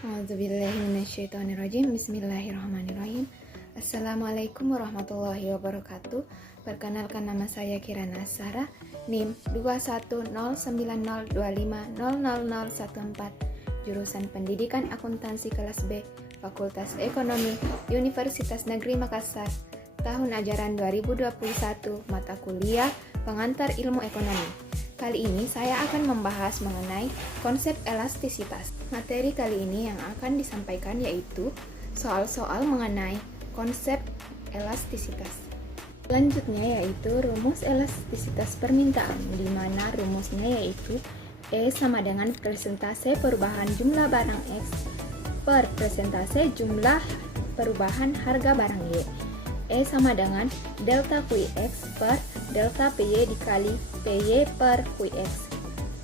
A'udzubillahiminasyaitonirrajim. Bismillahirrahmanirrahim. Assalamualaikum warahmatullahi wabarakatuh. Perkenalkan, nama saya Kirana Sarah, NIM 21090250014, jurusan Pendidikan Akuntansi kelas B, Fakultas Ekonomi, Universitas Negeri Makassar. Tahun ajaran 2021, mata kuliah Pengantar Ilmu Ekonomi. Kali ini saya akan membahas mengenai konsep elastisitas. Materi kali ini yang akan disampaikan yaitu soal-soal mengenai konsep elastisitas. Selanjutnya yaitu rumus elastisitas permintaan, di mana rumusnya yaitu E sama dengan persentase perubahan jumlah barang X per persentase jumlah perubahan harga barang Y. E sama dengan delta QX per delta PY dikali PY per QX,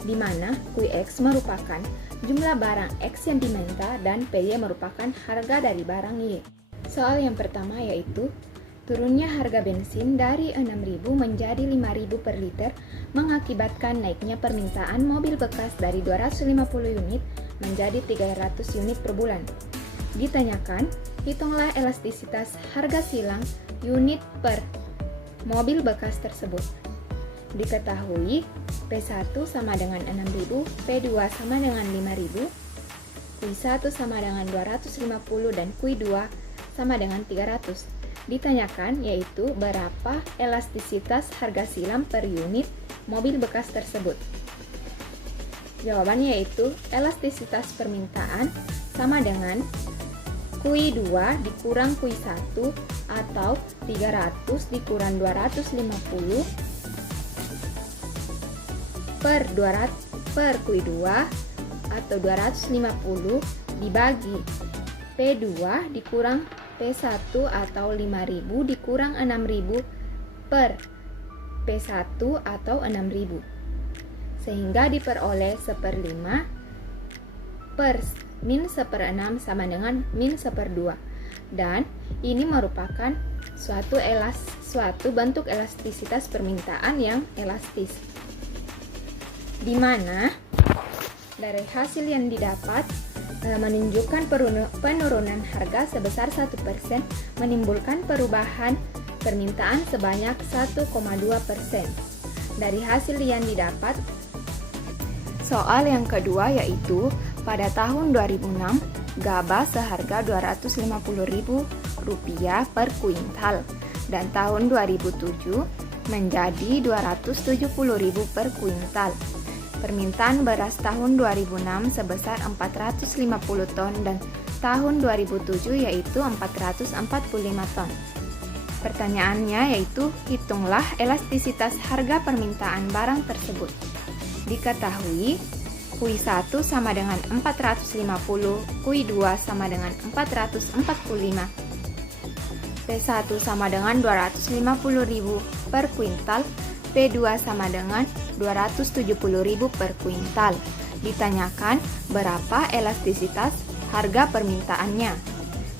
di mana QX merupakan jumlah barang X yang diminta dan PY merupakan harga dari barang Y. Soal yang pertama yaitu turunnya harga bensin dari 6.000 menjadi 5.000 per liter mengakibatkan naiknya permintaan mobil bekas dari 250 unit menjadi 300 unit per bulan. Ditanyakan, hitunglah elastisitas harga silang unit per mobil bekas tersebut. Diketahui P1 sama dengan 6.000, P2 sama dengan 5.000, Q1 sama dengan 250 dan Q2 sama dengan 300. Ditanyakan yaitu berapa elastisitas harga silang per unit mobil bekas tersebut. Jawabannya yaitu elastisitas permintaan sama dengan Q2 dikurang Q1 atau 300 dikurang 250 per Q2 atau 250 dibagi P2 dikurang P1 atau 5.000 dikurang 6.000 per P1 atau 6.000, sehingga diperoleh 1/5 per min 1/6 sama dengan min 1/2, dan ini merupakan suatu bentuk elastisitas permintaan yang elastis, di mana dari hasil yang didapat menunjukkan penurunan harga sebesar 1% menimbulkan perubahan permintaan sebanyak 1,2%. Dari hasil yang didapat, soal yang kedua yaitu pada tahun 2006 gabah seharga Rp250.000 per kuintal dan tahun 2007 menjadi Rp270.000 per kuintal. Permintaan beras tahun 2006 sebesar 450 ton dan tahun 2007 yaitu 445 ton. Pertanyaannya yaitu hitunglah elastisitas harga permintaan barang tersebut. Diketahui Q1 sama dengan 450, Q2 sama dengan 445, P1 sama dengan 250.000 per kuintal, P2 sama dengan 270.000 per kuintal. Ditanyakan berapa elastisitas harga permintaannya.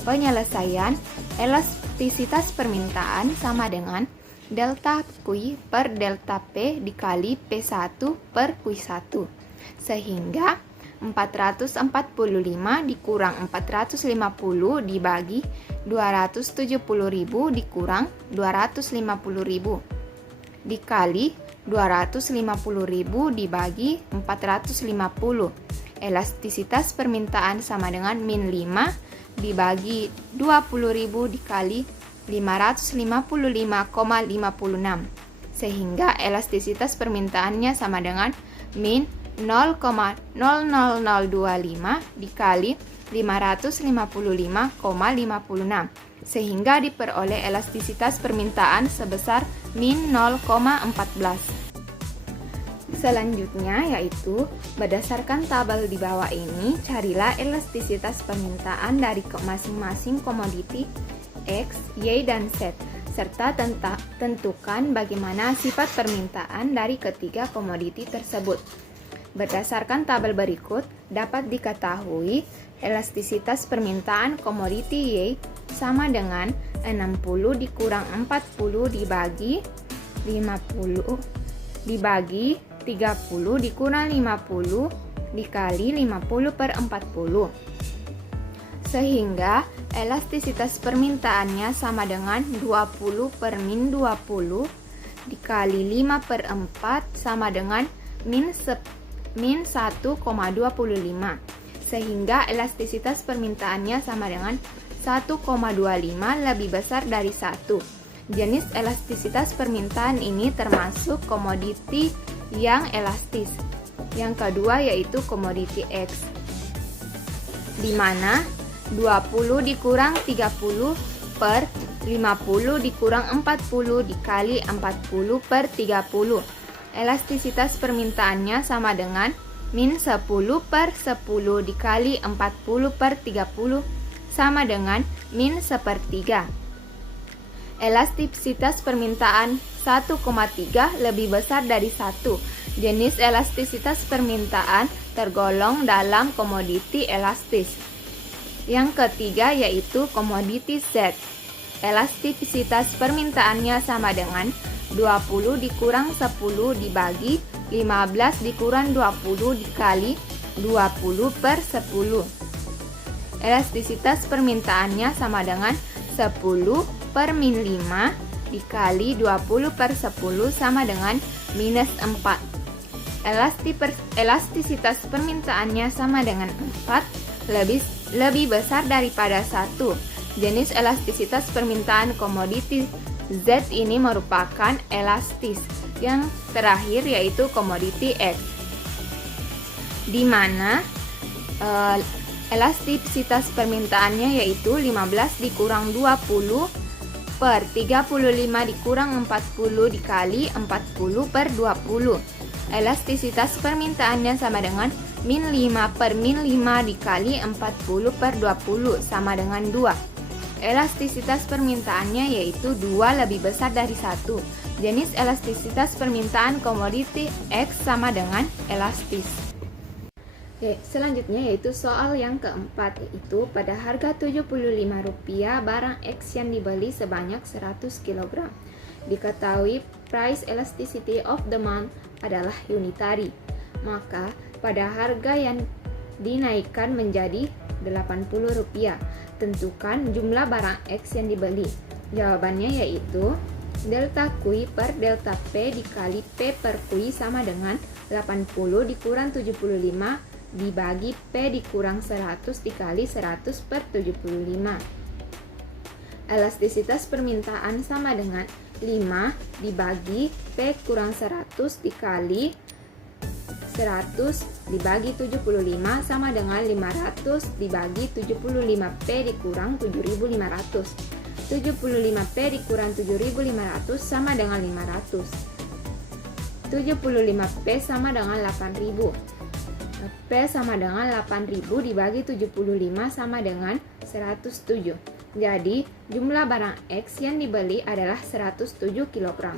Penyelesaian elastisitas permintaan sama dengan delta Q per delta P dikali P1 per Q1, sehingga 445 dikurang 450 dibagi 270.000 dikurang 250.000 dikali 250.000 dibagi 450. Elastisitas permintaan sama dengan min 5 dibagi 20.000 dikali 555,56, sehingga elastisitas permintaannya sama dengan min 0,00025 dikali 555,56, sehingga diperoleh elastisitas permintaan sebesar min 0,14. Selanjutnya yaitu berdasarkan tabel di bawah ini, carilah elastisitas permintaan dari masing-masing komoditi X, Y, dan Z, serta tentukan bagaimana sifat permintaan dari ketiga komoditi tersebut. Berdasarkan tabel berikut, dapat diketahui elastisitas permintaan komoditi Y sama dengan 60 dikurang 40 dibagi 50 dibagi 30 dikurang 50 dikali 50 per 40. Sehingga elastisitas permintaannya sama dengan 20 per min 20 dikali 5 per 4 sama dengan min 1,25. Sehingga elastisitas permintaannya sama dengan 1,25 lebih besar dari 1. Jenis elastisitas permintaan ini termasuk komoditi yang elastis. Yang kedua yaitu komoditi X, di mana 20 dikurang 30 per 50 dikurang 40 dikali 40 per 30. Elastisitas permintaannya sama dengan min 10 per 10 dikali 40 per 30 sama dengan min 1/3. Elastisitas permintaan 1,3 lebih besar dari 1. Jenis elastisitas permintaan tergolong dalam komoditi elastis. Yang ketiga yaitu komoditi Z. Elastisitas permintaannya sama dengan 20 dikurang 10 dibagi 15 dikurang 20 dikali 20 per 10. Elastisitas permintaannya sama dengan 10 per min 5 dikali 20 per 10 sama dengan minus 4. Elastisitas permintaannya sama dengan 4 lebih besar daripada 1. Jenis elastisitas permintaan komoditi Z ini merupakan elastis. Yang terakhir yaitu komoditi X, di mana elastisitas permintaannya yaitu 15 dikurang 20 per 35 dikurang 40 dikali 40 per 20. Elastisitas permintaannya sama dengan min 5 per min 5 dikali 40 per 20 sama dengan 2. Elastisitas permintaannya yaitu 2 lebih besar dari 1. Jenis elastisitas permintaan komoditi X sama dengan elastis. Selanjutnya yaitu soal yang keempat, yaitu pada harga Rp75 barang X yang dibeli sebanyak 100 kg. Diketahui price elasticity of demand adalah unitary. Maka pada harga yang dinaikkan menjadi Rp80, tentukan jumlah barang X yang dibeli. Jawabannya yaitu delta Q per delta P dikali P per Q sama dengan 80 dikurang 75 dibagi P dikurang 100 dikali 100 per 75. Elastisitas permintaan sama dengan 5 dibagi P kurang 100 dikali 100 dibagi 75 sama dengan 500 dibagi 75P dikurang 7.500. 75P dikurang 7.500 sama dengan 500. 75P sama dengan 8.000. P sama dengan 8.000 dibagi 75 sama dengan 107. Jadi, jumlah barang X yang dibeli adalah 107 kg.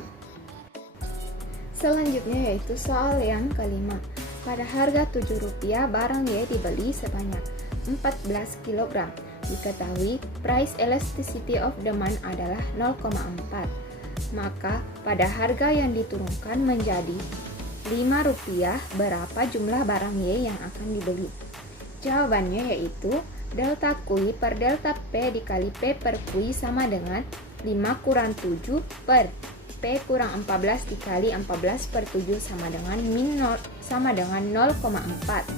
Selanjutnya yaitu soal yang kelima. Pada harga Rp7 barang Y dibeli sebanyak 14 kg. Diketahui price elasticity of demand adalah 0,4. Maka pada harga yang diturunkan menjadi Rp5, berapa jumlah barang Y yang akan dibeli? Jawabannya yaitu delta Q per delta P dikali P per Q sama dengan 5 kurang 7 per P kurang 14 dikali 14 per 7 sama dengan min 0 sama dengan 0,4.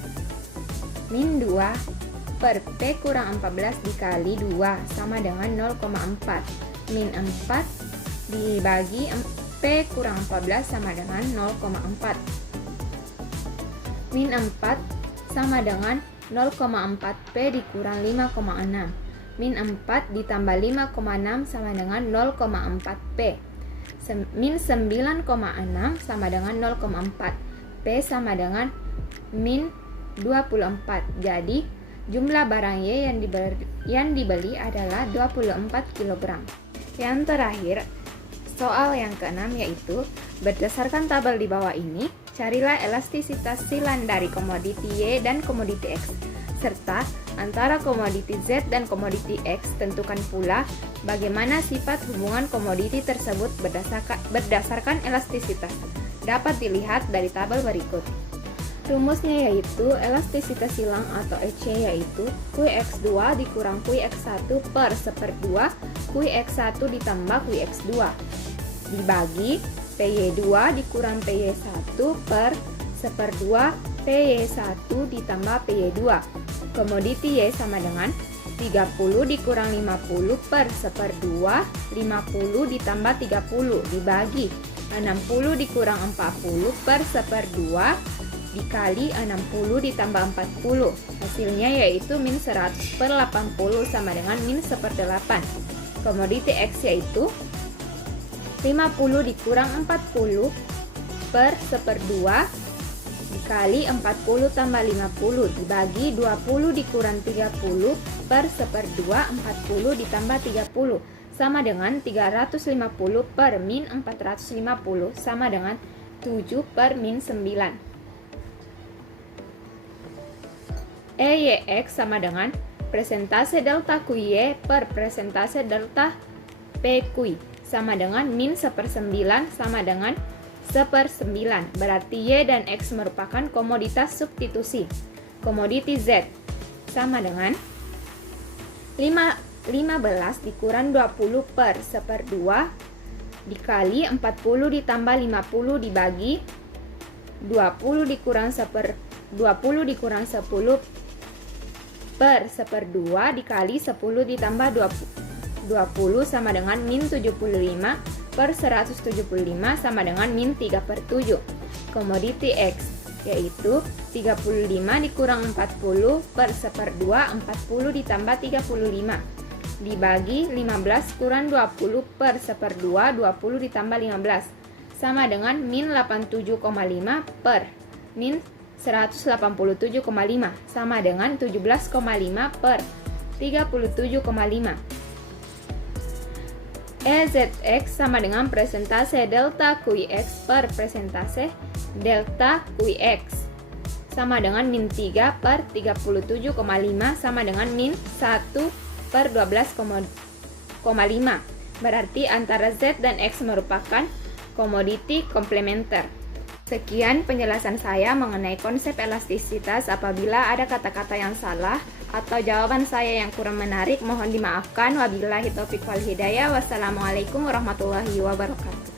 Min 2 per P kurang 14 dikali 2 sama dengan 0,4. Min 4 dibagi P kurang 14 sama dengan 0,4. Min 4 sama dengan 0,4 P dikurang 5,6. Min 4 ditambah 5,6 sama dengan 0,4 P. Min 9,6 sama dengan 0,4. P sama dengan min 24. Jadi, jumlah barang Y yang dibeli adalah 24 kg. Yang terakhir, soal yang keenam yaitu berdasarkan tabel di bawah ini, carilah elastisitas silang dari komoditi Y dan komoditi X, serta antara komoditi Z dan komoditi X. Tentukan pula bagaimana sifat hubungan komoditi tersebut berdasarkan elastisitas. Dapat dilihat dari tabel berikut. Rumusnya yaitu elastisitas silang atau EC yaitu Qx2 dikurang Qx1 per 1/2 Qx1 ditambah Qx2 dibagi PY2 dikurang PY1 per 1/2 PY1 ditambah PY2. Komoditi Y sama dengan 30 dikurang 50 per 1/2 50 ditambah 30 dibagi 60 dikurang 40 per 1/2 dikali 60 ditambah 40. Hasilnya yaitu min 100 per 80 sama dengan min 1/8. Komoditi X yaitu 50 dikurang 40 per 1/2 dikali 40 tambah 50 dibagi 20 dikurang 30 per 1/2 40 ditambah 30 sama dengan 350 per min 450 sama dengan 7 per min 9. EYX sama dengan presentase delta QY per presentase delta PQ sama dengan min 1/9 sama dengan 1/9. Berarti Y dan X merupakan komoditas substitusi. Komoditi Z sama dengan 15 dikurang 20 per 1/2 dikali 40 ditambah 50 dibagi 20 dikurang 10 per 1/2 dikali 10 ditambah 20 sama dengan min 75 per 175 sama dengan min 3/7. Komoditi X yaitu 35 dikurang 40 per 1/2 40 ditambah 35 dibagi 15 kurang 20 per 1/2 20 ditambah 15 sama dengan min 87,5 per min 187,5 sama dengan 17,5 per 37,5. EZX sama dengan presentase delta QX per presentase delta QX sama dengan min 3 per 37,5 sama dengan min 1 per 12,5. Berarti antara Z dan X merupakan komoditi komplementer. Sekian penjelasan saya mengenai konsep elastisitas. Apabila ada kata-kata yang salah atau jawaban saya yang kurang menarik, mohon dimaafkan. Wabillahi taufiq wal hidayah. Wassalamualaikum warahmatullahi wabarakatuh.